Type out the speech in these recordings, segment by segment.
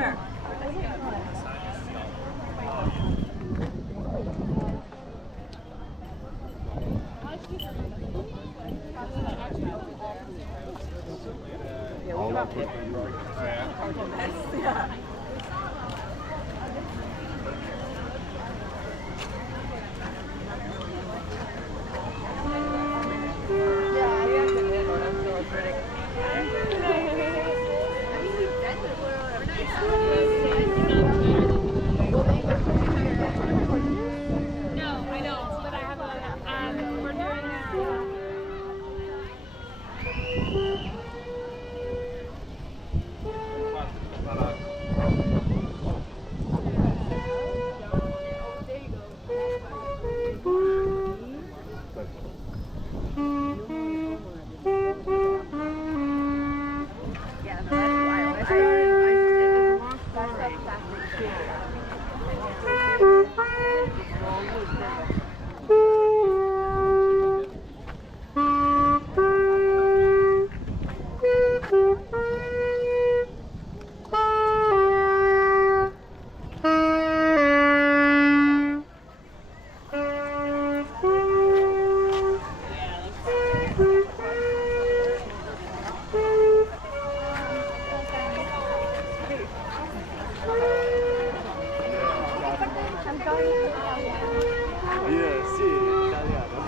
Where? All up with Yeah. No, I don't, but I have a, we're doing Yeah, no, that's wild. I started, Yeah, sì, italiano.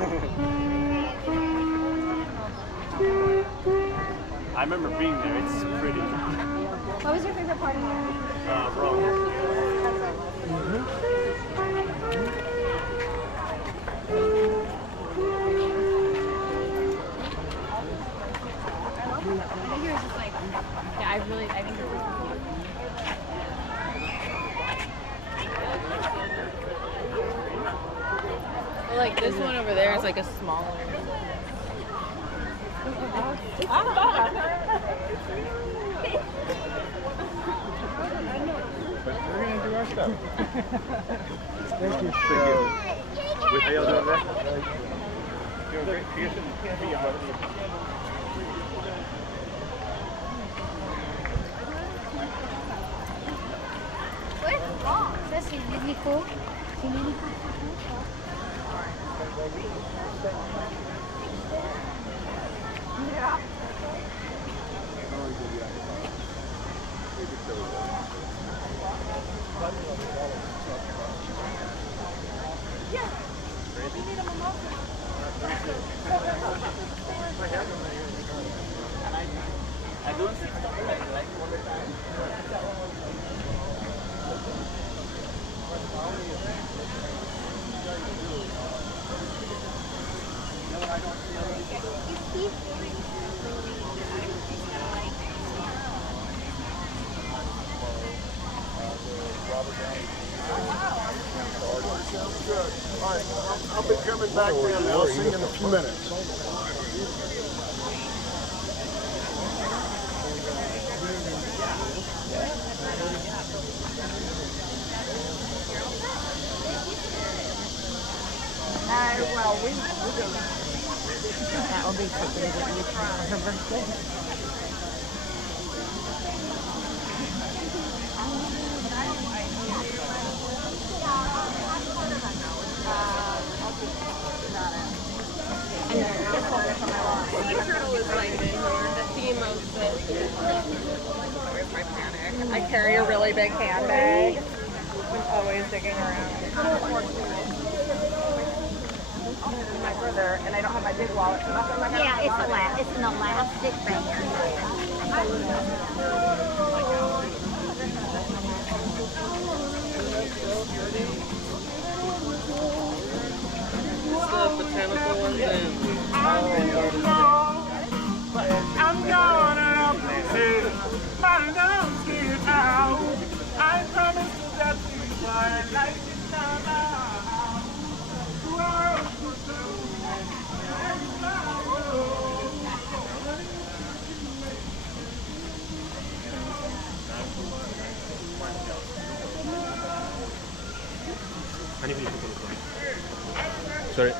I remember being there. It's pretty. What was your favorite part of it? Rome. I think it was well, like this one over there is like a smaller. But we're gonna do our stuff. Thank you. With how y'all doing that? Doing great. Where's Bob? Says he need me cool. He need me cool. yeah. Yeah. You need a mimosa. I don't see stuff like all the time. Sounds good. All right, I'll be coming back in. I'll see you in a few minutes. Well, we go. That will be something that you try on her birthday. Sea turtle is like the theme of the. Where's my panic? I carry a really big handbag. I'm always digging around. My brother, and I don't have my big wallet, so that's what I'm Yeah, it's an elastic band. The botanical one then. I'm going up here. My lungs get out. I promise you that you are like it now. Sorry.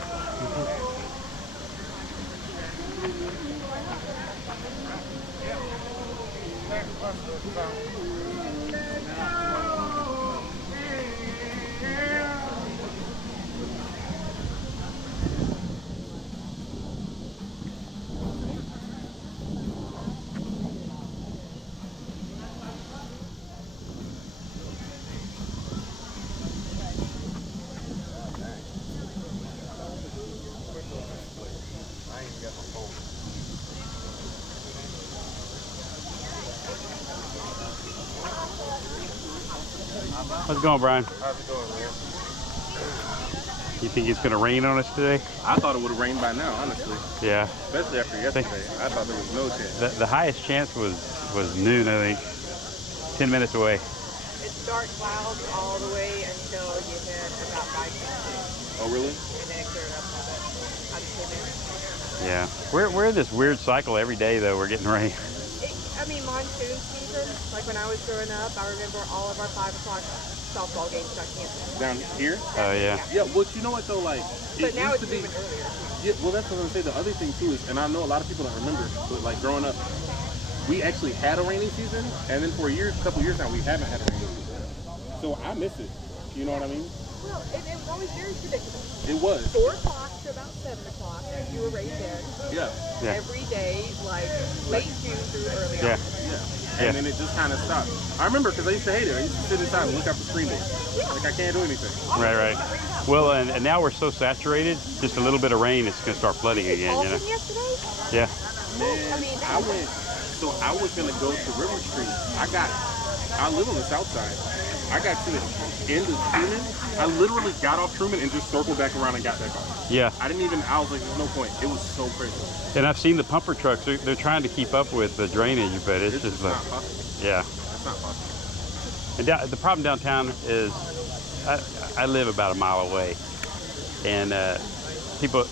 How's it going, Brian? How's it going, man? You think it's gonna rain on us today? I thought it would have rained by now, honestly. Yeah. Especially after yesterday. I thought there was no chance. The highest chance was noon, I think. 10 minutes away. It's dark clouds all the way until you hit about 5:15. Oh, really? And then it cleared up a bit. I'm kidding. Yeah. We're in this weird cycle every day, though. We're getting rain. I mean, monsoon season, like when I was growing up, I remember all of our 5 o'clock softball games got canceled. Down here? Oh, yeah. Yeah, well, you know what, though? Like, But now used it's to be. moving earlier. Yeah, well, that's what I'm going to say. The other thing, too, is, and I know a lot of people don't remember, but like growing up, we actually had a rainy season, and then for a couple years now, we haven't had a rainy season. So I miss it. You know what I mean? Well, and it was always very predictable. It was. 4 o'clock to about 7 o'clock, as you were raised in. Yeah. Yeah. Every day, like late June through early Yeah. August. Yeah. And then it just kind of stopped. I remember because I used to hate it. I used to sit inside and look out the screen door. Like, I can't do anything. Right. Well, and now we're so saturated, just a little bit of rain, it's gonna start flooding again, you know? Yesterday? Yeah. Man, I was going to go to River Street. I live on the south side. I got to the end of Truman. I literally got off Truman and just circled back around and got back on. Yeah. I was like, there's no point. It was so crazy. And I've seen the pumper trucks. They're trying to keep up with the drainage, but it's just like, not possible. yeah. That's not possible. And the problem downtown is, I live about a mile away, and people,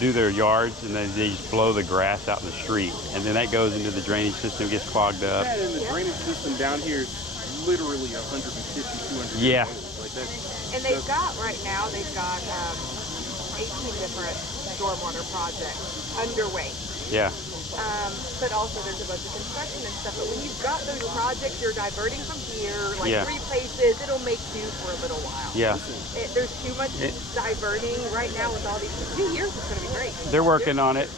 do their yards, and then they just blow the grass out in the street, and then that goes into the drainage system, gets clogged up. Yeah, and the drainage system down here is literally 150, 200 Yeah. Like that. And they've got, right now, 18 different stormwater projects underway. Yeah. But also there's a bunch of construction and stuff. But when you've got those projects, you're diverting from here, like Yeah. 3 places, it'll make do for a little while. Yeah. There's too much diverting right now with all these. 2 years is going to be great. They're working on it.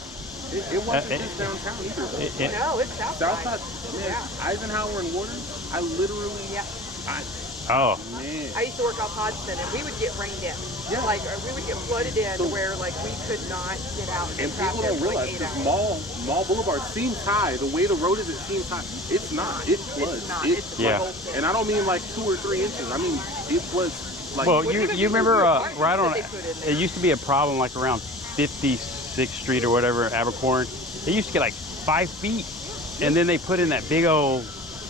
It wasn't just downtown either. Though. No, it's Southside. Southside, man, Eisenhower and Waters, I literally, Oh. man. I used to work off Hodgson, and we would get rained in. Yeah. Like, we would get flooded in So- where, like, we could not get out. And people traffic don't for, like, realize 8 because hours. Mall Boulevard seems high. The way the road is, it seems high. It's not. It floods. It's not. It It's Yeah. floods. And I don't mean like 2 or 3 inches. I mean it floods like. Well, Well, you even remember the right on, apartments that they put in there. it used to be a problem like around 56th Street or whatever, Abercorn. They used to get like 5 feet, and then they put in that big old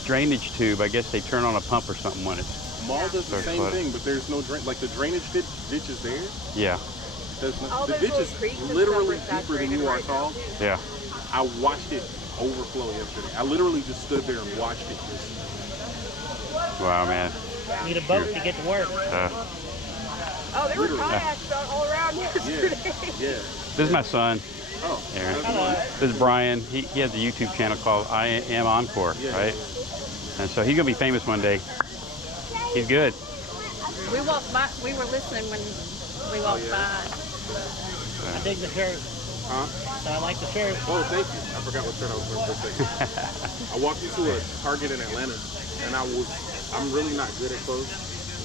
drainage tube. I guess they turn on a pump or something when it's, Mall does the Starts same flooding. thing, but there's no drain. Like the drainage ditch is there. yeah, All The those ditch little is creeks and literally stuff are deeper than you saturated are right now, tall. too. yeah. I watched it overflow yesterday. I literally just stood there and watched it. Wow, man. Need a boat to get to work. Oh, there were Literally. kayaks all around yesterday. Yeah. This is my son, Oh. Aaron. Hello. This is Brian. He has a YouTube channel called I Am Encore, Yeah. right? And so he's gonna be famous one day. He's good. We walked by. We were listening when we walked by. I dig the shirt. Huh? I like the shirt. Oh, thank you. I forgot what shirt I was wearing for a second. I walked into a Target in Atlanta, and I'm really not good at clothes.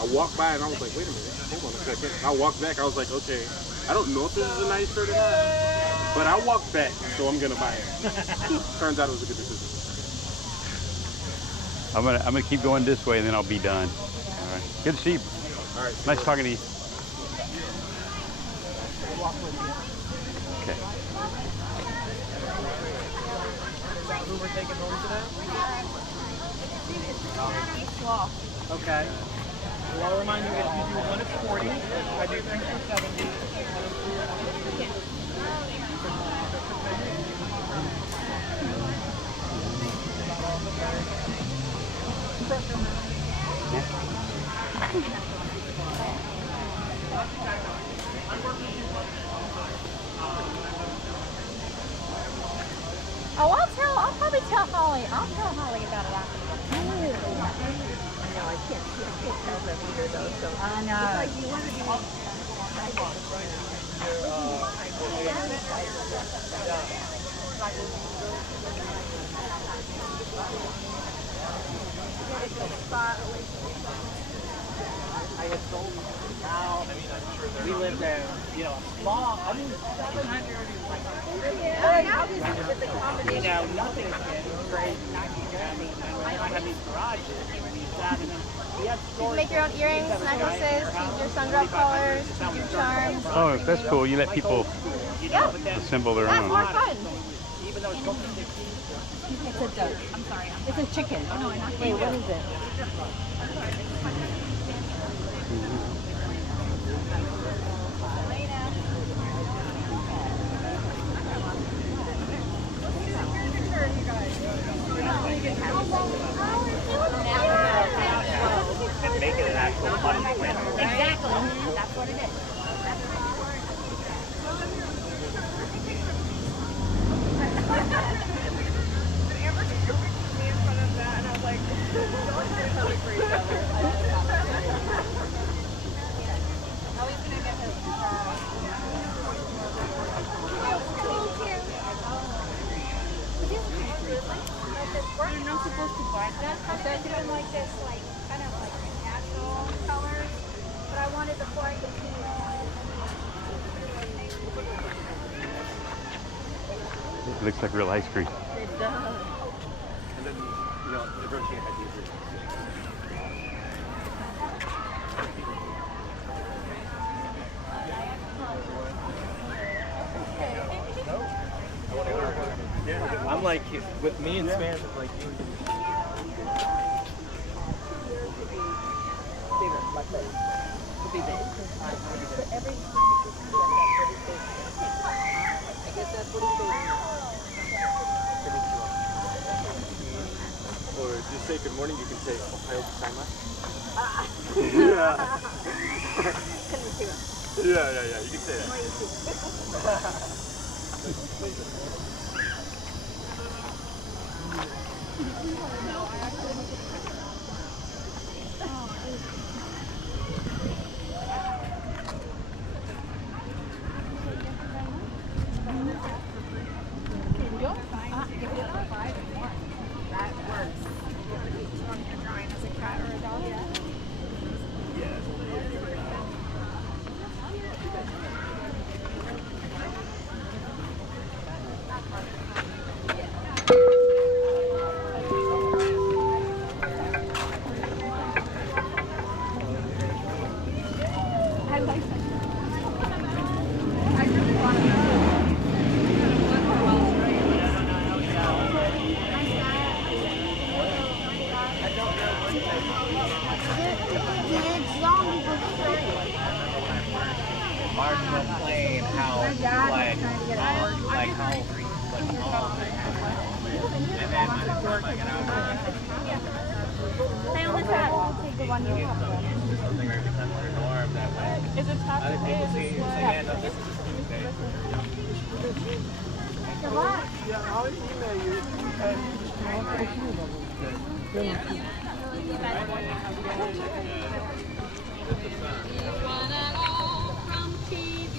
I walked by and I was like, wait a minute, hold on a second. And I walked back, I was like, okay, I don't know if this is a nice shirt or not, but I walked back, so I'm gonna buy it. Turns out it was a good decision. I'm gonna keep going this way, and then I'll be done. All right. Good to see you. All right. Nice talking to you. Okay. Who we're taking home today? Okay. Well, I'll remind you that if you do 1 it's 40, I do 3 for 70. Oh, I'll probably tell Holly. I'll tell Holly about it after. I know, I can't tell them either, though, so. I know. Like, you want to be... I had sold now. We lived there, small. I mean, 700 nothing's getting crazy. I mean, I have these garages. These You can make your own earrings, necklaces, choose your sun drop colors, choose your charms. Oh, that's cool. You let people Yeah, assemble their that's own. more fun. It's a duck. I'm sorry. It's a chicken. Oh no, wait, what is it? And make it an actual money plant. Exactly. That's what it is. You're not supposed to buy that. They're doing like this, like kind of like natural colors, but I wanted the white to be. It looks like real ice cream. It does. And then, you know, eventually I had to use it. I'm like, with me and Span, it's like you. Or just say good morning, you can say Ohio gozaimasu. Yeah, you can say that. Marshall playing how like how and then by the time I get out Stay on the track. something right beside the norm that way. Is it tough? Other people see you say, yeah, no, this is Tuesday. Yeah, I'll email you. Want it all from TV.